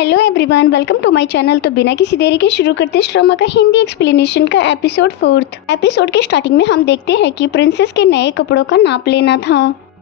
Hello everyone, welcome to my channel. तो बिना किसी देरी के शुरू करते हैं ड्रामा का हिंदी एक्सप्लेनेशन का एपिसोड 4। एपिसोड के स्टार्टिंग में हम देखते हैं कि प्रिंसेस के नए कपड़ों का नाप लेना था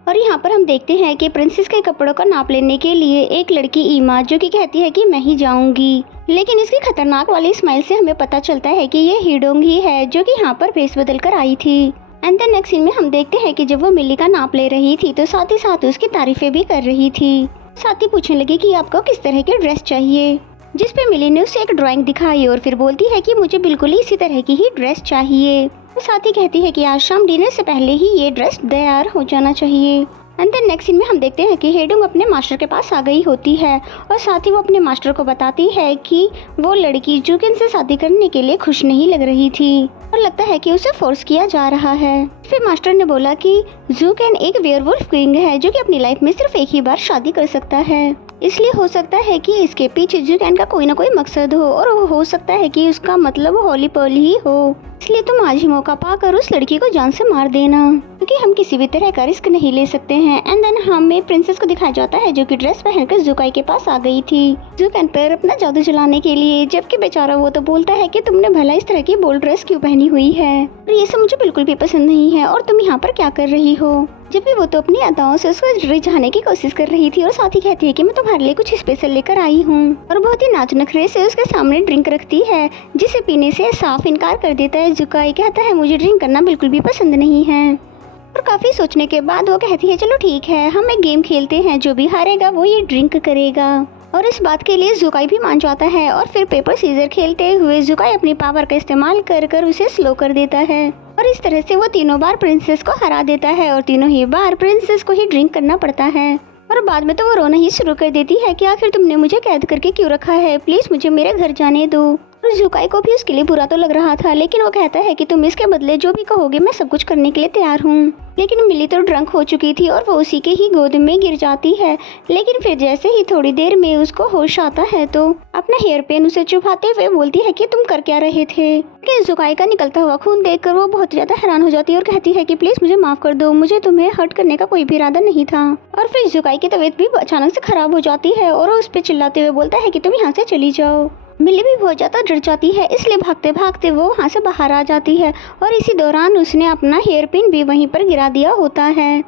और यहाँ पर हम देखते हैं कि प्रिंसेस के कपड़ों का नाप लेने के लिए एक लड़की ईमा जो कि कहती है कि मैं ही जाऊंगी, लेकिन इसकी खतरनाक वाली स्माइल से हमें पता चलता है कि ये हीडोंग ही है जो कि यहाँ पर भेस बदल कर आई थी। एंड द नेक्स्ट सीन में हम देखते हैं कि जब वो मिली का नाप ले रही थी तो साथ ही साथ उसकी तारीफें भी कर रही थी। साथ ही पूछने लगी कि आपको किस तरह की ड्रेस चाहिए, जिस पे मिली ने उसे एक ड्राइंग दिखाई और फिर बोलती है कि मुझे बिल्कुल ही इसी तरह की ही ड्रेस चाहिए। तो साथ ही कहती है कि आज शाम डिनर से पहले ही ये ड्रेस तैयार हो जाना चाहिए। एंड देन नेक्स्ट सीन में हम देखते हैं कि हेडोंग अपने मास्टर के पास आ गई होती है और साथ ही वो अपने मास्टर को बताती है कि वो लड़की जूकेन से शादी करने के लिए खुश नहीं लग रही थी और लगता है कि उसे फोर्स किया जा रहा है। फिर मास्टर ने बोला कि जूकेन एक वेयरवुल्फ किंग है जो कि अपनी लाइफ में सिर्फ एक ही बार शादी कर सकता है, इसलिए हो सकता है कि इसके पीछे जूकेन का कोई ना कोई मकसद हो और वो हो सकता है कि उसका मतलब होली पर्ल ही हो। इसलिए तुम आज ही मौका पाकर उस लड़की को जान से मार देना, क्योंकि हम किसी भी तरह का रिस्क नहीं ले सकते हैं। एंड देन हमें प्रिंसेस को दिखाया जाता है जो कि ड्रेस पहनकर जुकाई के पास आ गई थी जूकेन पर अपना जादू चलाने के लिए, जबकि बेचारा वो तो बोलता है कि तुमने भला इस तरह की बोल्ड ड्रेस क्यों पहनी हुई है और ये सब मुझे बिल्कुल भी पसंद नहीं है और तुम यहाँ पर क्या कर रही हो। जब भी वो तो अपनी अदाओं से उसको रिझाने की कोशिश कर रही थी और साथ ही कहती है कि मैं तुम्हारे लिए कुछ स्पेशल लेकर आई हूँ और बहुत ही नाच नखरे से उसके सामने ड्रिंक रखती है जिसे पीने से साफ इनकार कर देता है। जुकाई कहता है मुझे ड्रिंक करना बिल्कुल भी पसंद नहीं है और काफी सोचने के बाद वो कहती है चलो ठीक है, हम एक गेम खेलते हैं, जो भी हारेगा वो ये ड्रिंक करेगा। और इस बात के लिए जुकाई भी मान जाता है और फिर पेपर सीजर खेलते हुए जुकाई अपनी पावर का इस्तेमाल कर उसे स्लो कर देता है और इस तरह से वो तीनों बार प्रिंसेस को हरा देता है और तीनों ही बार प्रिंसेस को ही ड्रिंक करना पड़ता है। और बाद में तो वो रोना ही शुरू कर देती है कि आखिर तुमने मुझे कैद करके क्यों रखा है, प्लीज मुझे मेरे घर जाने दो। और जुकाई को भी उसके लिए बुरा तो लग रहा था, लेकिन वो कहता है कि तुम इसके बदले जो भी कहोगे मैं सब कुछ करने के लिए तैयार हूँ। लेकिन मिली तो ड्रंक हो चुकी थी और वो उसी के ही गोद में गिर जाती है, लेकिन फिर जैसे ही थोड़ी देर में उसको होश आता है तो अपना हेयर पेन उसे चुभाते हुए बोलती है कि तुम कर क्या रहे थे। लेकिन जुकाई का निकलता हुआ खून देखकर वो बहुत ज्यादा हैरान हो जाती है और कहती है कि प्लीज मुझे माफ कर दो, मुझे तुम्हें हर्ट करने का कोई भी इरादा नहीं था। और फिर जुकाई की तबीयत भी अचानक से खराब हो जाती है और वो उस पर चिल्लाते हुए बोलता है कि तुम यहाँ से चली जाओ। मिली भी बहुत ज़्यादा डर जाती है, इसलिए भागते भागते वो वहाँ से बाहर आ जाती है और इसी दौरान उसने अपना हेयर पिन भी वहीं पर गिरा दिया होता है।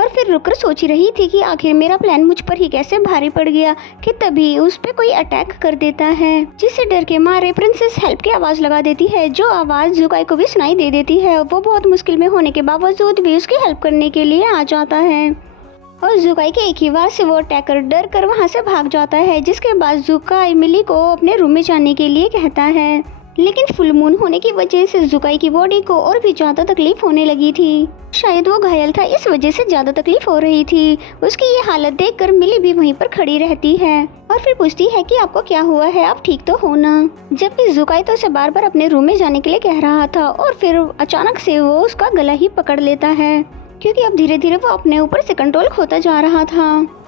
और फिर रुककर सोच ही रही थी कि आखिर मेरा प्लान मुझ पर ही कैसे भारी पड़ गया कि तभी उस पर कोई अटैक कर देता है, जिससे डर के मारे प्रिंसेस हेल्प की आवाज़ लगा देती है, जो आवाज़ जुकाई को भी सुनाई दे देती है। वो बहुत मुश्किल में होने के बावजूद भी उसकी हेल्प करने के लिए आ जाता है और जुकाई के एक ही बार से वो अटैकर डर कर वहाँ से भाग जाता है, जिसके बाद जुकाई मिली को अपने रूम में जाने के लिए कहता है। लेकिन फुल मून होने की वजह से जुकाई की बॉडी को और भी ज़्यादा तकलीफ होने लगी थी, शायद वो घायल था इस वजह से ज़्यादा तकलीफ हो रही थी। उसकी ये हालत देखकर मिली भी वहीं पर खड़ी रहती है और फिर पूछती है कि आपको क्या हुआ है, आप ठीक तो हो ना। जबकि जुकाई तो उसे बार बार अपने रूम में जाने के लिए कह रहा था और फिर अचानक से वो उसका गला ही पकड़ लेता है, क्योंकि अब धीरे धीरे वो अपने ऊपर से कंट्रोल खोता जा रहा था।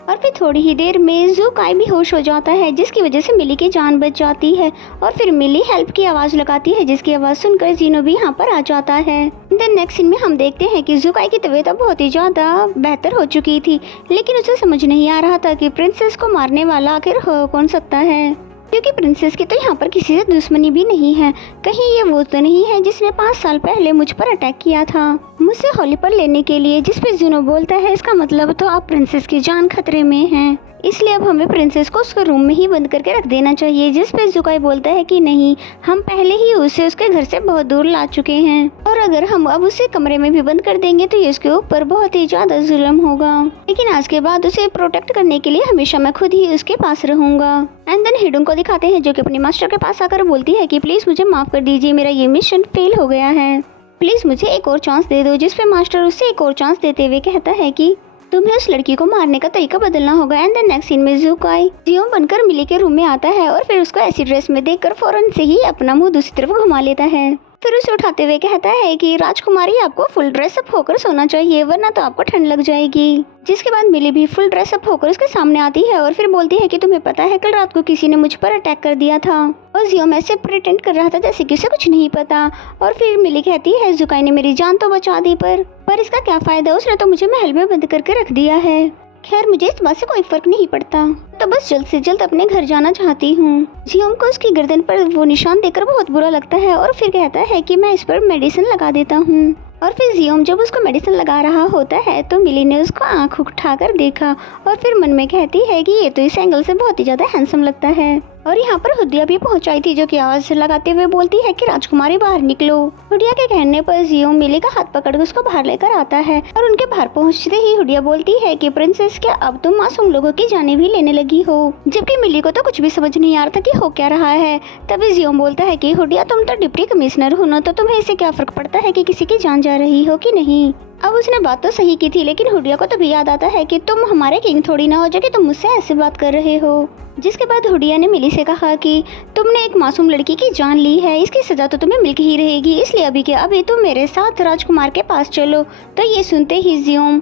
और फिर थोड़ी ही देर में जुकाई भी होश हो जाता है, जिसकी वजह से मिली की जान बच जाती है और फिर मिली हेल्प की आवाज़ लगाती है, जिसकी आवाज़ सुनकर जीनो भी यहाँ पर आ जाता है। देन नेक्स्ट सीन में हम देखते हैं कि जुकाई की तबीयत अब बहुत ही ज़्यादा बेहतर हो चुकी थी, लेकिन उसे समझ नहीं आ रहा था कि प्रिंसेस को मारने वाला आखिर हो कौन सकता है, क्योंकि प्रिंसेस की तो यहाँ पर किसी से दुश्मनी भी नहीं है। कहीं ये वो तो नहीं है जिसने 5 साल पहले मुझ पर अटैक किया था मुझसे होली पर लेने के लिए, जिस पे जुनो बोलता है इसका मतलब तो आप प्रिंसेस की जान खतरे में है, इसलिए अब हमें प्रिंसेस को उसके रूम में ही बंद करके रख देना चाहिए। जिस पे जुकाई बोलता है कि नहीं, हम पहले ही उसे उसके घर से बहुत दूर ला चुके हैं और अगर हम अब उसे कमरे में भी बंद कर देंगे तो ये उसके ऊपर बहुत ही ज्यादा जुल्म होगा, लेकिन आज के बाद उसे प्रोटेक्ट करने के लिए हमेशा मैं खुद ही उसके पास रहूंगा। एंड देन हेडोंग को दिखाते हैं जो कि अपने मास्टर के पास आकर बोलती है कि प्लीज मुझे माफ कर दीजिए, मेरा ये मिशन फेल हो गया है, प्लीज मुझे एक और चांस दे दो। जिस पे मास्टर उसे एक और चांस देते हुए कहता है कि तुम्हें उस लड़की को मारने का तरीका बदलना होगा। एंड देन नेक्स्ट सीन में जुकाई जियो बनकर मिली के रूम में आता है और फिर उसको ऐसी ड्रेस में देखकर फौरन से ही अपना मुंह दूसरी तरफ घुमा लेता है। फिर उसे उठाते हुए कहता है कि राजकुमारी आपको फुल ड्रेसअप होकर सोना चाहिए, वरना तो आपको ठंड लग जाएगी। जिसके बाद मिली भी फुल ड्रेसअप होकर उसके सामने आती है और फिर बोलती है कि तुम्हें पता है कल रात को किसी ने मुझ पर अटैक कर दिया था। और जियो में से प्रिटेंड कर रहा था जैसे कि उसे कुछ नहीं पता। और फिर मिली कहती है जुकाई ने मेरी जान तो बचा दी पर इसका क्या फायदा, उसने तो मुझे महल में बंद करके रख दिया है। खैर मुझे इस बात से कोई फर्क नहीं पड़ता। तो बस जल्द से जल्द अपने घर जाना चाहती हूँ। जियोम को उसकी गर्दन पर वो निशान देखकर बहुत बुरा लगता है और फिर कहता है कि मैं इस पर मेडिसिन लगा देता हूँ। और फिर जियोम जब उसको मेडिसिन लगा रहा होता है तो मिली ने उसको आंख उठाकर देखा और फिर मन में कहती है कि ये तो इस एंगल से बहुत ही ज्यादा हैंडसम लगता है। और यहाँ पर हुडिया भी पहुंच आई थी, जो कि आवाज लगाते हुए बोलती है कि राजकुमारी बाहर निकलो। हुडिया के कहने पर जियोम मिली का हाथ पकड़ उसको बाहर लेकर आता है और उनके बाहर पहुंचते ही हुडिया बोलती है कि प्रिंसेस, क्या अब तुम मासूम लोगों की जाने भी लेने लगी हो? जबकि मिली को तो कुछ भी समझ नहीं आ रहा था कि हो क्या रहा है। तभी जियोम बोलता है कि हुडिया, तुम तो डिप्टी कमिश्नर हो ना, तो तुम्हें इससे क्या फर्क पड़ता है कि किसी की जान जा रही हो कि नहीं। अब उसने बात तो सही की थी, लेकिन हुडिया को तभी याद आता है कि तुम हमारे किंग थोड़ी ना हो जो कि तुम मुझसे ऐसे बात कर रहे हो। जिसके बाद हुडिया ने मिली से कहा कि तुमने एक मासूम लड़की की जान ली है, इसकी सजा तो तुम्हें मिल ही रहेगी, इसलिए अभी के अभी तुम मेरे साथ राजकुमार के पास चलो। तो ये सुनते ही जियोम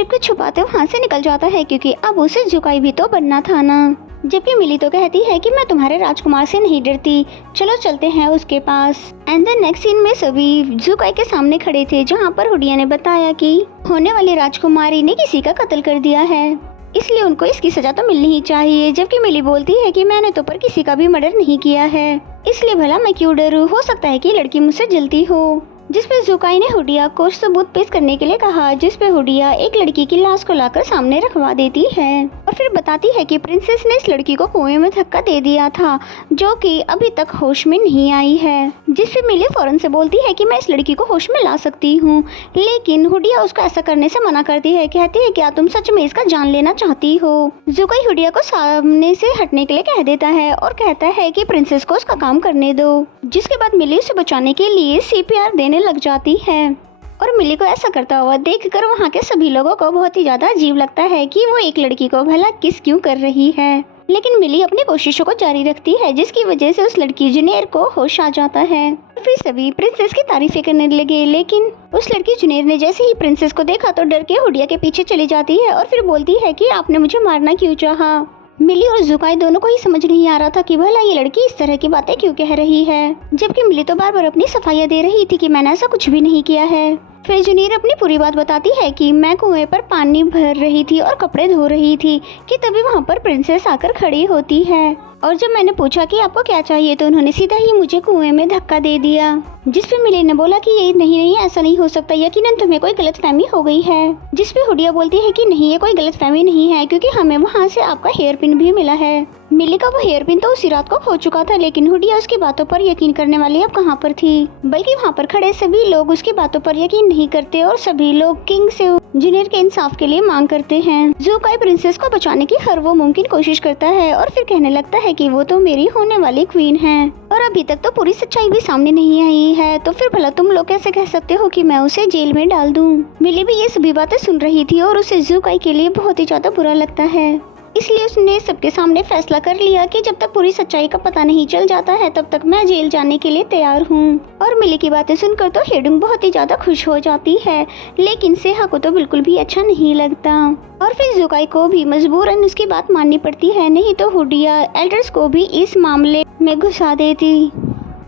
को छुपाते वहाँ से निकल जाता है, क्योंकि अब उसे जुकाई भी तो बनना था ना। जबकि मिली तो कहती है कि मैं तुम्हारे राजकुमार से नहीं डरती, चलो चलते हैं उसके पास। एंड द नेक्स्ट सीन में सभी जुकाई के सामने खड़े थे, जहाँ पर हुडिया ने बताया कि होने वाली राजकुमारी ने किसी का कत्ल कर दिया है, इसलिए उनको इसकी सजा तो मिलनी ही चाहिए। जबकि मिली बोलती है कि मैंने तो पर किसी का भी मर्डर नहीं किया है, इसलिए भला मैं क्यों डरूं, हो सकता है कि लड़की मुझसे जलती हो। जिसपे जुकाई ने हुडिया को सबूत पेश करने के लिए कहा, जिसपे हुडिया एक लड़की की लाश को लाकर सामने रखवा देती है और फिर बताती है कि प्रिंसेस ने इस लड़की को कुएं में धक्का दे दिया था, जो कि अभी तक होश में नहीं आई है। जिसपे मिली फौरन से बोलती है कि मैं इस लड़की को होश में ला सकती हूँ, लेकिन हुडिया उसको ऐसा करने से मना करती है। कहती है, क्या तुम सच में इसका जान लेना चाहती हो? जुकाई हुडिया को सामने से हटने के लिए कह देता है और कहता है कि प्रिंसेस को उसका काम करने दो। जिसके बाद मिली उसे बचाने के लिए CPR देने लग जाती है और मिली को ऐसा करता हुआ देखकर वहाँ के सभी लोगों को बहुत ही ज्यादा अजीब लगता है कि वो एक लड़की को भला किस क्यों कर रही है। लेकिन मिली अपनी कोशिशों को जारी रखती है, जिसकी वजह से उस लड़की जुनेर को होश आ जाता है। फिर सभी प्रिंसेस की तारीफें करने लगे, लेकिन उस लड़की जुनेर ने जैसे ही प्रिंसेस को देखा तो डर के हुडिया के पीछे चली जाती है और फिर बोलती है कि आपने मुझे मारना क्यों चाहा। मिली और जुकाई दोनों को ही समझ नहीं आ रहा था कि भला ये लड़की इस तरह की बातें क्यों कह रही है, जबकि मिली तो बार बार अपनी सफाइयाँ दे रही थी कि मैंने ऐसा कुछ भी नहीं किया है। फिर जुनीर अपनी पूरी बात बताती है कि मैं कुएं पर पानी भर रही थी और कपड़े धो रही थी कि तभी वहाँ पर प्रिंसेस आकर खड़ी होती है, और जब मैंने पूछा कि आपको क्या चाहिए तो उन्होंने सीधा ही मुझे कुएं में धक्का दे दिया। जिसपे मिली ने बोला कि ये नहीं ऐसा नहीं हो सकता, यकीनन तुम्हें कोई गलतफहमी हो गई है। जिसपे हुडिया बोलती है कि नहीं, ये कोई गलतफहमी नहीं है, क्योंकि हमें वहाँ से आपका हेयर पिन भी मिला है। मिली का वो हेयर पिन तो उसी रात को खो चुका था, लेकिन हुडिया उसकी बातों पर यकीन करने वाली अब कहाँ पर थी, बल्कि वहाँ पर खड़े सभी लोग उसकी बातों पर यकीन नहीं करते और सभी लोग किंग से जुनियर के इंसाफ के लिए मांग करते हैं। जुकाई प्रिंसेस को बचाने की हर वो मुमकिन कोशिश करता है और फिर कहने लगता है कि वो तो मेरी होने वाली क्वीन है और अभी तक तो पूरी सच्चाई भी सामने नहीं आई है, तो फिर भला तुम लोग कैसे कह सकते हो कि मैं उसे जेल में डाल दूं। मिली भी ये सभी बातें सुन रही थी और उसे जुकाई के लिए बहुत ही ज्यादा बुरा लगता है, इसलिए उसने सबके सामने फैसला कर लिया कि जब तक पूरी सच्चाई का पता नहीं चल जाता है तब तक मैं जेल जाने के लिए तैयार हूँ। और मिली की बातें सुनकर तो हेडुंग बहुत ही ज्यादा खुश हो जाती है, लेकिन सेहा को तो बिल्कुल भी अच्छा नहीं लगता और फिर जुकाई को भी मजबूरन उसकी बात माननी पड़ती है, नहीं तो हुडिया एल्डर्स को भी इस मामले में घुसा देती।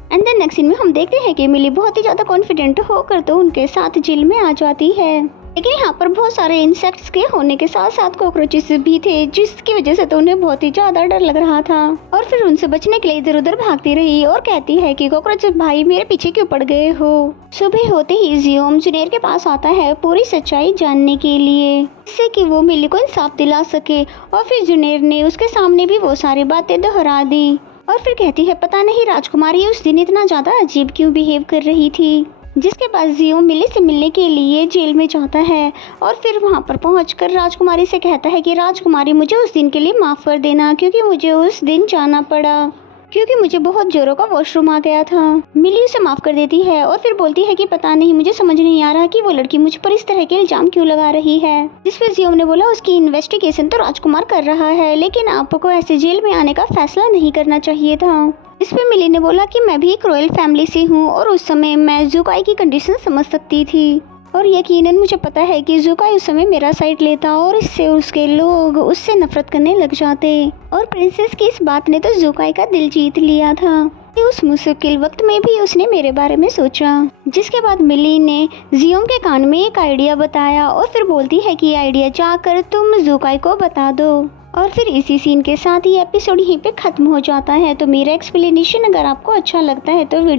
एंड देन नेक्स्ट सीन में हम देखते हैं कि मिली बहुत ही ज्यादा कॉन्फिडेंट होकर तो उनके साथ जेल में आ जाती है, लेकिन यहाँ पर बहुत सारे इंसेक्ट्स के होने के साथ साथ कॉकरोचेस भी थे, जिसकी वजह से तो उन्हें बहुत ही ज्यादा डर लग रहा था और फिर उनसे बचने के लिए इधर उधर भागती रही और कहती है कि कॉकरोच भाई मेरे पीछे क्यों पड़ गए हो। सुबह होते ही जियोम जुनेर के पास आता है पूरी सच्चाई जानने के लिए, जिससे कि वो मिली को इंसाफ दिला सके, और फिर जुनेर ने उसके सामने भी वो सारी बातें दोहरा दी और फिर कहती है पता नहीं राजकुमारी उस दिन इतना ज्यादा अजीब क्यों बिहेव कर रही थी। जिसके बाद जियोम मिली से मिलने के लिए जेल में जाता है और फिर वहां पर पहुंचकर राजकुमारी से कहता है कि राजकुमारी मुझे उस दिन के लिए माफ़ कर देना, क्योंकि मुझे उस दिन जाना पड़ा क्योंकि मुझे बहुत जोरों का वॉशरूम आ गया था। मिली उसे माफ़ कर देती है और फिर बोलती है कि पता नहीं मुझे समझ नहीं आ रहा कि वो लड़की मुझ पर इस तरह के इल्जाम क्यों लगा रही है। जिस पर जियोम ने बोला उसकी इन्वेस्टिगेशन तो राजकुमार कर रहा है, लेकिन आपको ऐसे जेल में आने का फैसला नहीं करना चाहिए था। इस पे मिली ने बोला कि मैं भी एक रॉयल फैमिली से हूँ और उस समय मैं जुकाई की कंडीशन समझ सकती थी और यकीनन मुझे पता है कि जुकाई उस समय मेरा साइड लेता और इससे उसके लोग उससे नफरत करने लग जाते और प्रिंसेस की इस बात ने तो जुकाई का दिल जीत लिया था कि उस मुश्किल वक्त में भी उसने मेरे बारे में सोचा। जिसके बाद मिली ने जियोम के कान में एक आइडिया बताया और फिर बोलती है कि आइडिया जाकर तुम जुकाई को बता दो और फिर इसी सीन के साथ ये एपिसोड यहीं पे ख़त्म हो जाता है। तो मेरा एक्सप्लेनेशन अगर आपको अच्छा लगता है तो वीडियो